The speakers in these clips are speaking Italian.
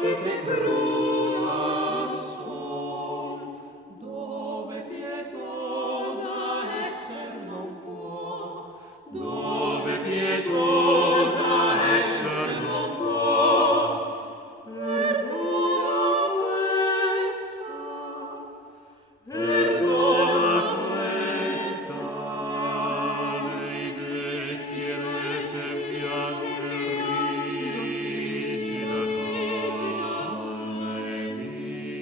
che te cruda sol, dove pietosa esser non può, dove pietosa esser non può, perdona questa, nei detti e le sembiante rigida nemica,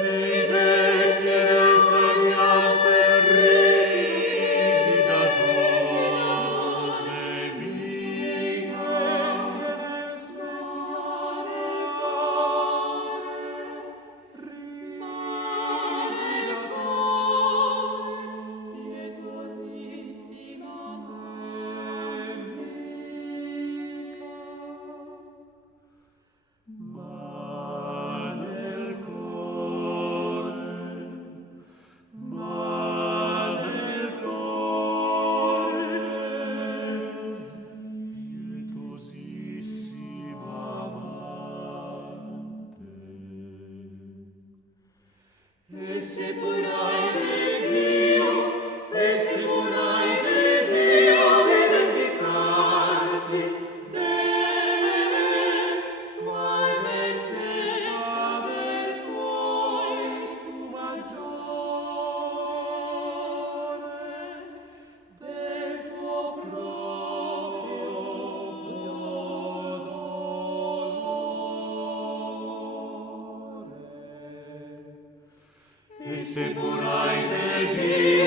nei detti e le sembiante rigida nemica, ma nel cuore pietosissima amante, e se pur hai desio di vendicarti, qual vendetta aver puoi tu maggiore del tuo proprio dolore. E se pur hai desio